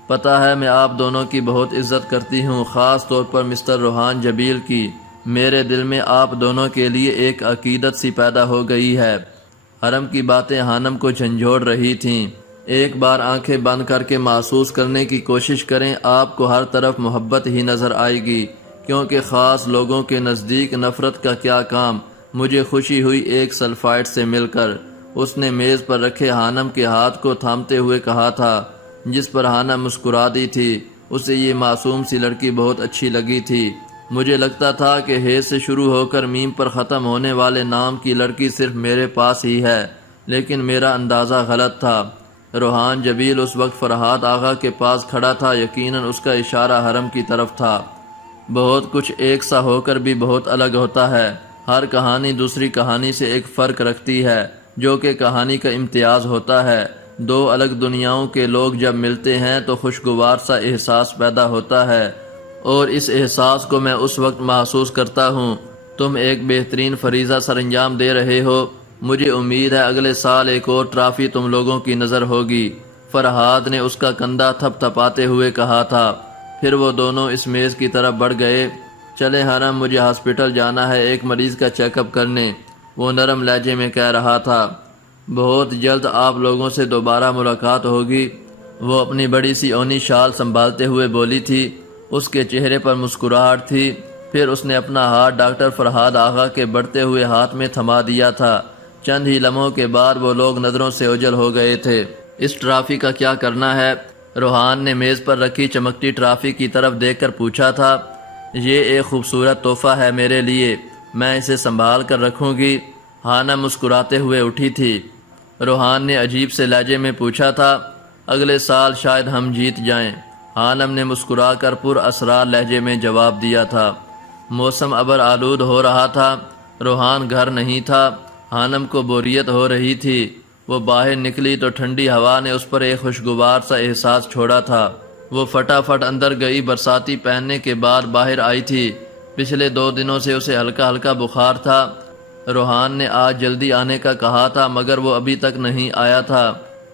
پتہ ہے، میں آپ دونوں کی بہت عزت کرتی ہوں، خاص طور پر مسٹر روحان جبیل کی۔ میرے دل میں آپ دونوں کے لیے ایک عقیدت سی پیدا ہو گئی ہے۔ حرم کی باتیں حانم کو جھنجھوڑ رہی تھیں۔ ایک بار آنکھیں بند کر کے محسوس کرنے کی کوشش کریں، آپ کو ہر طرف محبت ہی نظر آئے گی، کیونکہ خاص لوگوں کے نزدیک نفرت کا کیا کام۔ مجھے خوشی ہوئی ایک سلفائٹ سے مل کر۔ اس نے میز پر رکھے حانم کے ہاتھ کو تھامتے ہوئے کہا تھا، جس پر حانم مسکرا دی تھی۔ اسے یہ معصوم سی لڑکی بہت اچھی لگی تھی۔ مجھے لگتا تھا کہ ہے سے شروع ہو کر میم پر ختم ہونے والے نام کی لڑکی صرف میرے پاس ہی ہے، لیکن میرا اندازہ غلط تھا۔ روحان جبیل اس وقت فرحاد آغا کے پاس کھڑا تھا، یقیناً اس کا اشارہ حرم کی طرف تھا۔ بہت کچھ ایک سا ہو کر بھی بہت الگ ہوتا ہے۔ ہر کہانی دوسری کہانی سے ایک فرق رکھتی ہے، جو کہ کہانی کا امتیاز ہوتا ہے۔ 2 الگ دنیاؤں کے لوگ جب ملتے ہیں تو خوشگوار سا احساس پیدا ہوتا ہے۔ اور اس احساس کو میں اس وقت محسوس کرتا ہوں تم ایک بہترین فریضہ سر انجام دے رہے ہو۔ مجھے امید ہے اگلے سال ایک اور ٹرافی تم لوگوں کی نظر ہوگی۔ فرحاد نے اس کا کندھا تھپ تھپاتے ہوئے کہا تھا۔ پھر وہ دونوں اس میز کی طرف بڑھ گئے۔ چلے حرم، مجھے ہاسپٹل جانا ہے ایک مریض کا چیک اپ کرنے، وہ نرم لہجے میں کہہ رہا تھا۔ بہت جلد آپ لوگوں سے دوبارہ ملاقات ہوگی، وہ اپنی بڑی سی اونی شال سنبھالتے ہوئے بولی تھی۔ اس کے چہرے پر مسکراہٹ تھی۔ پھر اس نے اپنا ہاتھ ڈاکٹر فرحاد آغا کے بڑھتے ہوئے ہاتھ میں تھما دیا تھا۔ چند ہی لمحوں کے بعد وہ لوگ نظروں سے اوجھل ہو گئے تھے۔ اس ٹرافی کا کیا کرنا ہے؟ روحان نے میز پر رکھی چمکتی ٹرافی کی طرف دیکھ کر پوچھا تھا۔ یہ ایک خوبصورت تحفہ ہے میرے لیے، میں اسے سنبھال کر رکھوں گی۔ ہانا مسکراتے ہوئے اٹھی تھی۔ روحان نے عجیب سے لہجے میں پوچھا تھا، اگلے سال شاید ہم جیت جائیں۔ ہانم نے مسکرا کر پر اسرار لہجے میں جواب دیا تھا۔ موسم ابر آلود ہو رہا تھا۔ روحان گھر نہیں تھا۔ ہانم کو بوریت ہو رہی تھی۔ وہ باہر نکلی تو ٹھنڈی ہوا نے اس پر ایک خوشگوار سا احساس چھوڑا تھا۔ وہ فٹافٹ اندر گئی، برساتی پہننے کے بعد باہر آئی تھی۔ پچھلے 2 دنوں سے اسے ہلکا ہلکا بخار تھا۔ روحان نے آج جلدی آنے کا کہا تھا مگر وہ ابھی تک نہیں آیا تھا۔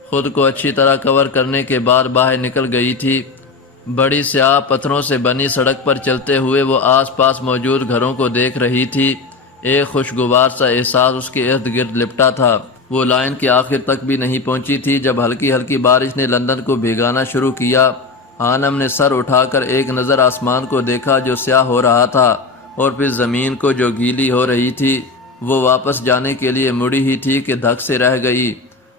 خود کو اچھی طرح کور کرنے کے بعد باہر نکل گئی تھی۔ بڑی سیاہ پتھروں سے بنی سڑک پر چلتے ہوئے وہ آس پاس موجود گھروں کو دیکھ رہی تھی۔ ایک خوشگوار سا احساس اس کے ارد گرد لپٹا تھا۔ وہ لائن کے آخر تک بھی نہیں پہنچی تھی جب ہلکی ہلکی بارش نے لندن کو بھیگانا شروع کیا۔ ہانم نے سر اٹھا کر ایک نظر آسمان کو دیکھا جو سیاہ ہو رہا تھا اور پھر زمین کو جو گیلی ہو رہی تھی۔ وہ واپس جانے کے لیے مڑی ہی تھی کہ دھک سے رہ گئی۔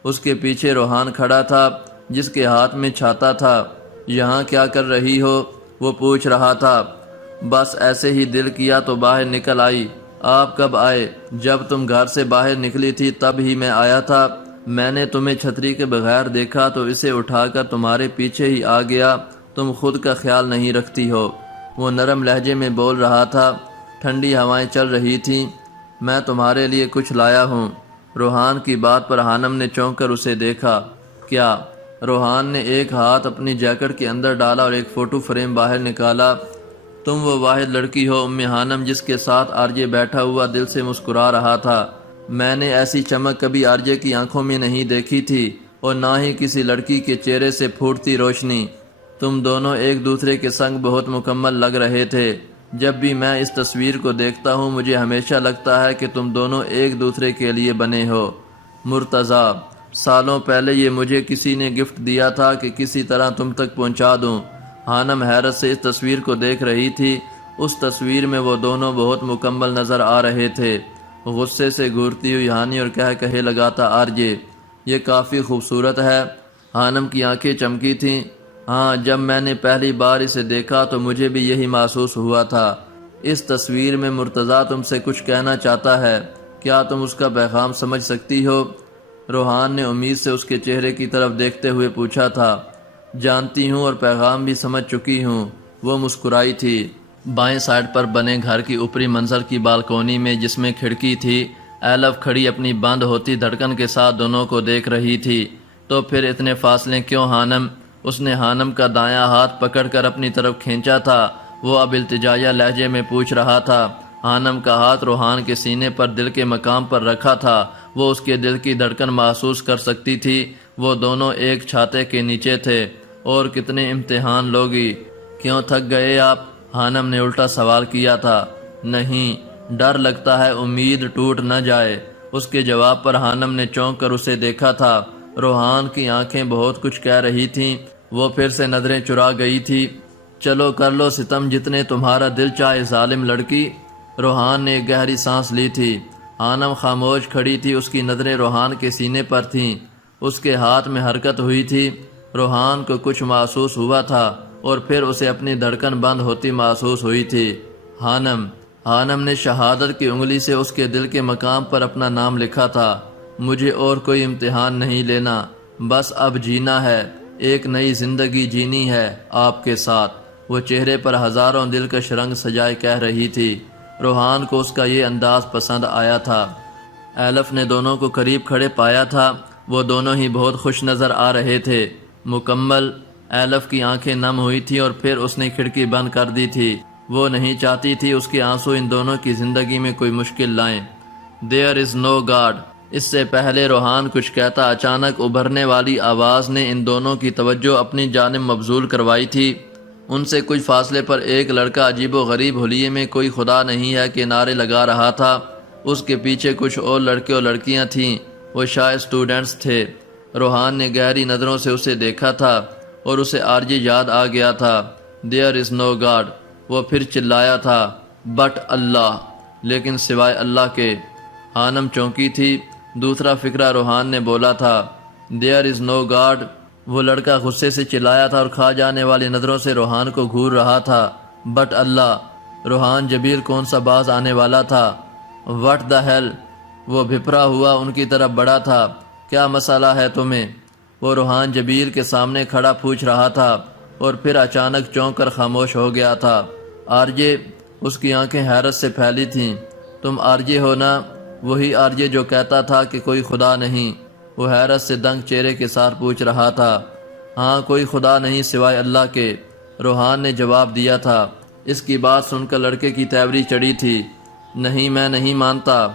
اس کے پیچھے روحان کھڑا تھا جس کے ہاتھ میں چھاتا تھا۔ یہاں کیا کر رہی ہو؟ وہ پوچھ رہا تھا۔ بس ایسے ہی دل کیا تو باہر نکل آئی۔ آپ کب آئے؟ جب تم گھر سے باہر نکلی تھی تب ہی میں آیا تھا۔ میں نے تمہیں چھتری کے بغیر دیکھا تو اسے اٹھا کر تمہارے پیچھے ہی آ گیا۔ تم خود کا خیال نہیں رکھتی ہو، وہ نرم لہجے میں بول رہا تھا۔ ٹھنڈی ہوائیں چل رہی تھیں۔ میں تمہارے لیے کچھ لایا ہوں۔ روحان کی بات پر ہانم نے چونک کر اسے دیکھا۔ کیا؟ روحان نے ایک ہاتھ اپنی جیکٹ کے اندر ڈالا اور ایک فوٹو فریم باہر نکالا۔ تم وہ واحد لڑکی ہو ام ہانم جس کے ساتھ آرجے بیٹھا ہوا دل سے مسکرا رہا تھا۔ میں نے ایسی چمک کبھی آرجے کی آنکھوں میں نہیں دیکھی تھی اور نہ ہی کسی لڑکی کے چہرے سے پھوٹتی روشنی۔ تم دونوں ایک دوسرے کے سنگ بہت مکمل لگ رہے تھے۔ جب بھی میں اس تصویر کو دیکھتا ہوں مجھے ہمیشہ لگتا ہے کہ تم دونوں ایک دوسرے کے لیے بنے ہو۔ مرتضیٰ، سالوں پہلے یہ مجھے کسی نے گفٹ دیا تھا کہ کسی طرح تم تک پہنچا دوں۔ ہانم حیرت سے اس تصویر کو دیکھ رہی تھی۔ اس تصویر میں وہ دونوں بہت مکمل نظر آ رہے تھے۔ غصے سے گھورتی ہوئی ہانی اور کہے لگاتا آرجے، یہ کافی خوبصورت ہے۔ ہانم کی آنکھیں چمکی تھیں۔ ہاں، جب میں نے پہلی بار اسے دیکھا تو مجھے بھی یہی محسوس ہوا تھا۔ اس تصویر میں مرتضیٰ تم سے کچھ کہنا چاہتا ہے، کیا تم اس کا پیغام سمجھ سکتی ہو؟ روحان نے امید سے اس کے چہرے کی طرف دیکھتے ہوئے پوچھا تھا۔ جانتی ہوں اور پیغام بھی سمجھ چکی ہوں، وہ مسکرائی تھی۔ بائیں سائڈ پر بنے گھر کی اوپری منزل کی بالکونی میں جس میں کھڑکی تھی، ایلف کھڑی اپنی بند ہوتی دھڑکن کے ساتھ دونوں کو دیکھ رہی تھی۔ تو پھر اتنے فاصلے کیوں ہانم؟ اس نے ہانم کا دایاں ہاتھ پکڑ کر اپنی طرف کھینچا تھا۔ وہ اب التجائیہ لہجے میں پوچھ رہا تھا۔ ہانم کا ہاتھ روحان کے سینے پر دل کے مقام پر رکھا تھا۔ وہ اس کے دل کی دھڑکن محسوس کر سکتی تھی۔ وہ دونوں ایک چھاتے کے نیچے تھے۔ اور کتنے امتحان لوگی؟ کیوں تھک گئے آپ؟ ہانم نے الٹا سوال کیا تھا۔ نہیں، ڈر لگتا ہے امید ٹوٹ نہ جائے۔ اس کے جواب پر ہانم نے چونک کر اسے دیکھا تھا۔ روحان کی آنکھیں بہت کچھ کہہ رہی تھیں۔ وہ پھر سے نظریں چرا گئی تھی۔ چلو کر لو ستم جتنے تمہارا دل چاہے ظالم لڑکی۔ روحان نے ایک گہری سانس لی تھی۔ ہانم خاموش کھڑی تھی۔ اس کی نظریں روحان کے سینے پر تھیں۔ اس کے ہاتھ میں حرکت ہوئی تھی۔ روحان کو کچھ محسوس ہوا تھا اور پھر اسے اپنی دھڑکن بند ہوتی محسوس ہوئی تھی۔ ہانم نے شہادت کی انگلی سے اس کے دل کے مقام پر اپنا نام لکھا تھا۔ مجھے اور کوئی امتحان نہیں لینا، بس اب جینا ہے، ایک نئی زندگی جینی ہے آپ کے ساتھ۔ وہ چہرے پر ہزاروں دلکش رنگ سجائے کہہ رہی تھی۔ روحان کو اس کا یہ انداز پسند آیا تھا۔ ایلف نے دونوں کو قریب کھڑے پایا تھا۔ وہ دونوں ہی بہت خوش نظر آ رہے تھے۔ مکمل۔ ایلف کی آنکھیں نم ہوئی تھیں اور پھر اس نے کھڑکی بند کر دی تھی۔ وہ نہیں چاہتی تھی اس کے آنسو ان دونوں کی زندگی میں کوئی مشکل لائیں۔ There is no God۔ اس سے پہلے روحان کچھ کہتا اچانک ابھرنے والی آواز نے ان دونوں کی توجہ اپنی جانب مبذول کروائی تھی۔ ان سے کچھ فاصلے پر ایک لڑکا عجیب و غریب حلیے میں کوئی خدا نہیں ہے کہ نعرے لگا رہا تھا۔ اس کے پیچھے کچھ اور لڑکے اور لڑکیاں تھیں، وہ شاید اسٹوڈنٹس تھے۔ روحان نے گہری نظروں سے اسے دیکھا تھا اور اسے عارضی یاد آ گیا تھا۔ There is no God۔ وہ پھر چلایا تھا، بٹ اللہ، لیکن سوائے اللہ کے۔ ہانم چونکی تھی۔ دوسرا فقرہ روحان نے بولا تھا، There is no God۔ وہ لڑکا غصے سے چلایا تھا اور کھا جانے والی نظروں سے روحان کو گھور رہا تھا، بٹ اللہ۔ روحان جبیل کون سا باز آنے والا تھا؟ What the hell؟ وہ بھپرا ہوا ان کی طرف بڑھا تھا، کیا مسئلہ ہے تمہیں؟ وہ روحان جبیل کے سامنے کھڑا پوچھ رہا تھا اور پھر اچانک چونک کر خاموش ہو گیا تھا۔ آرجے؟ اس کی آنکھیں حیرت سے پھیلی تھیں۔ تم آرجے ہو نا؟ وہی آرجے جو کہتا تھا کہ کوئی خدا نہیں؟ وہ حیرت سے دنگ چہرے کے ساتھ پوچھ رہا تھا۔ ہاں، کوئی خدا نہیں سوائے اللہ کے، روحان نے جواب دیا تھا۔ اس کی بات سن کر لڑکے کی تیوری چڑھی تھی۔ نہیں، میں نہیں مانتا۔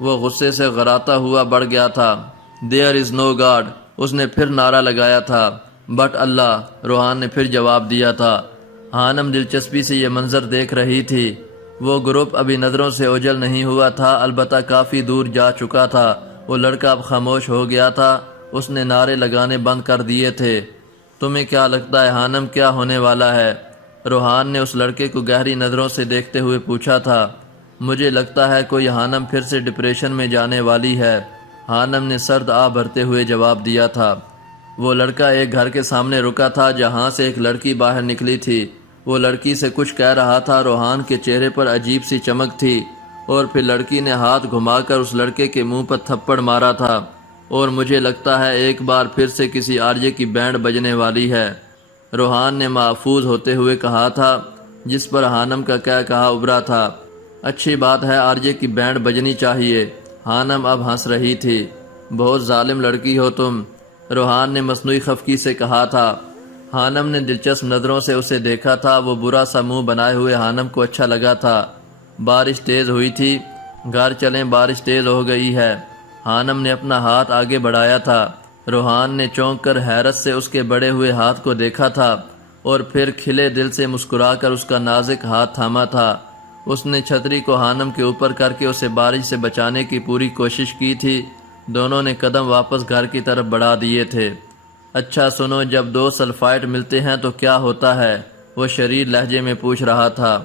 وہ غصے سے غراتا ہوا بڑھ گیا تھا۔ There is no God۔ اس نے پھر نعرہ لگایا تھا، بٹ اللہ، روحان نے پھر جواب دیا تھا۔ ہانم دلچسپی سے یہ منظر دیکھ رہی تھی۔ وہ گروپ ابھی نظروں سے اوجھل نہیں ہوا تھا، البتہ کافی دور جا چکا تھا۔ وہ لڑکا اب خاموش ہو گیا تھا، اس نے نعرے لگانے بند کر دیے تھے۔ تمہیں کیا لگتا ہے ہانم، کیا ہونے والا ہے؟ روحان نے اس لڑکے کو گہری نظروں سے دیکھتے ہوئے پوچھا تھا۔ مجھے لگتا ہے کوئی ہانم پھر سے ڈپریشن میں جانے والی ہے، ہانم نے سرد آہ بھرتے ہوئے جواب دیا تھا۔ وہ لڑکا ایک گھر کے سامنے رکا تھا جہاں سے ایک لڑکی باہر نکلی تھی۔ وہ لڑکی سے کچھ کہہ رہا تھا۔ روحان کے چہرے پر عجیب سی چمک تھی اور پھر لڑکی نے ہاتھ گھما کر اس لڑکے کے منہ پر تھپڑ مارا تھا، اور مجھے لگتا ہے ایک بار پھر سے کسی آرجے کی بینڈ بجنے والی ہے، روحان نے محفوظ ہوتے ہوئے کہا تھا، جس پر ہانم کا کہا ابھرا تھا۔ اچھی بات ہے، آرجے کی بینڈ بجنی چاہیے۔ ہانم اب ہنس رہی تھی۔ بہت ظالم لڑکی ہو تم، روحان نے مصنوعی خفگی سے کہا تھا۔ ہانم نے دلچسپ نظروں سے اسے دیکھا تھا۔ وہ برا سا منہ بنائے ہوئے ہانم کو اچھا لگا تھا۔ بارش تیز ہوئی تھی، گھر چلیں، بارش تیز ہو گئی ہے۔ ہانم نے اپنا ہاتھ آگے بڑھایا تھا۔ روحان نے چونک کر حیرت سے اس کے بڑے ہوئے ہاتھ کو دیکھا تھا اور پھر کھلے دل سے مسکرا کر اس کا نازک ہاتھ تھاما تھا۔ اس نے چھتری کو ہانم کے اوپر کر کے اسے بارش سے بچانے کی پوری کوشش کی تھی۔ دونوں نے قدم واپس گھر کی طرف بڑھا دیے تھے۔ اچھا سنو، جب دو سلفائٹ ملتے ہیں تو کیا ہوتا ہے؟ وہ شریر لہجے میں پوچھ رہا تھا۔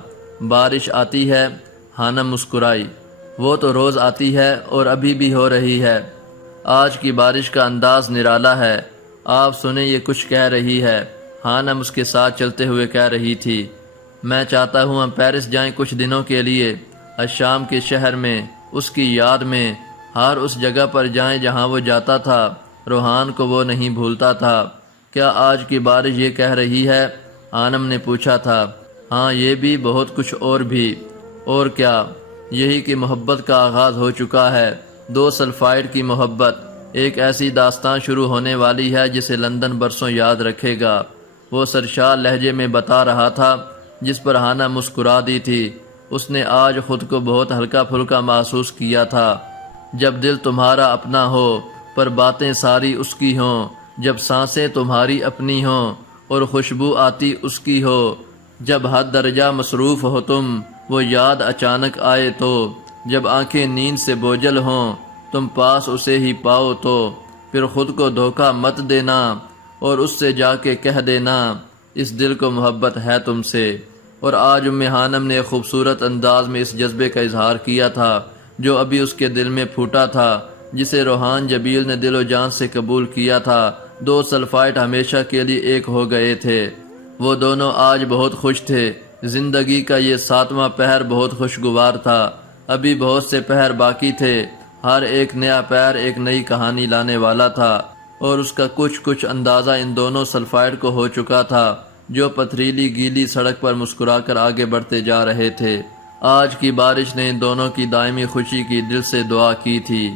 بارش آتی ہے، ہانم مسکرائی۔ وہ تو روز آتی ہے اور ابھی بھی ہو رہی ہے۔ آج کی بارش کا انداز نرالا ہے۔ آپ سنیں، یہ کچھ کہہ رہی ہے، ہانم اس کے ساتھ چلتے ہوئے کہہ رہی تھی۔ میں چاہتا ہوں ہم پیرس جائیں کچھ دنوں کے لیے، الشام کے شہر میں، اس کی یاد میں، ہر اس جگہ پر جائیں جہاں وہ جاتا تھا۔ روحان کو وہ نہیں بھولتا تھا۔ کیا آج کی بارش یہ کہہ رہی ہے؟ ہانم نے پوچھا تھا۔ ہاں، یہ بھی، بہت کچھ اور بھی۔ اور کیا؟ یہی کہ محبت کا آغاز ہو چکا ہے، دو سلفائڈ کی محبت۔ ایک ایسی داستان شروع ہونے والی ہے جسے لندن برسوں یاد رکھے گا، وہ سرشار لہجے میں بتا رہا تھا، جس پر ہانہ مسکرا دی تھی۔ اس نے آج خود کو بہت ہلکا پھلکا محسوس کیا تھا۔ جب دل تمہارا اپنا ہو پر باتیں ساری اس کی ہوں، جب سانسیں تمہاری اپنی ہوں اور خوشبو آتی اس کی ہو، جب حد درجہ مصروف ہو تم، وہ یاد اچانک آئے تو، جب آنکھیں نیند سے بوجھل ہوں، تم پاس اسے ہی پاؤ تو، پھر خود کو دھوکہ مت دینا اور اس سے جا کے کہہ دینا، اس دل کو محبت ہے تم سے۔ اور آج ہانم نے ایک خوبصورت انداز میں اس جذبے کا اظہار کیا تھا جو ابھی اس کے دل میں پھوٹا تھا، جسے روحان جبیل نے دل و جان سے قبول کیا تھا۔ دو سلفائٹ ہمیشہ کے لیے ایک ہو گئے تھے۔ وہ دونوں آج بہت خوش تھے۔ زندگی کا یہ 7واں پہر بہت خوشگوار تھا۔ ابھی بہت سے پہر باقی تھے۔ ہر ایک نیا پہر ایک نئی کہانی لانے والا تھا، اور اس کا کچھ اندازہ ان دونوں سلفائٹ کو ہو چکا تھا جو پتھریلی گیلی سڑک پر مسکرا کر آگے بڑھتے جا رہے تھے۔ آج کی بارش نے ان دونوں کی دائمی خوشی کی دل سے دعا کی تھی۔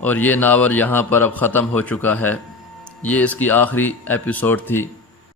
اور یہ ناول یہاں پر اب ختم ہو چکا ہے۔ یہ اس کی آخری ایپیسوڈ تھی۔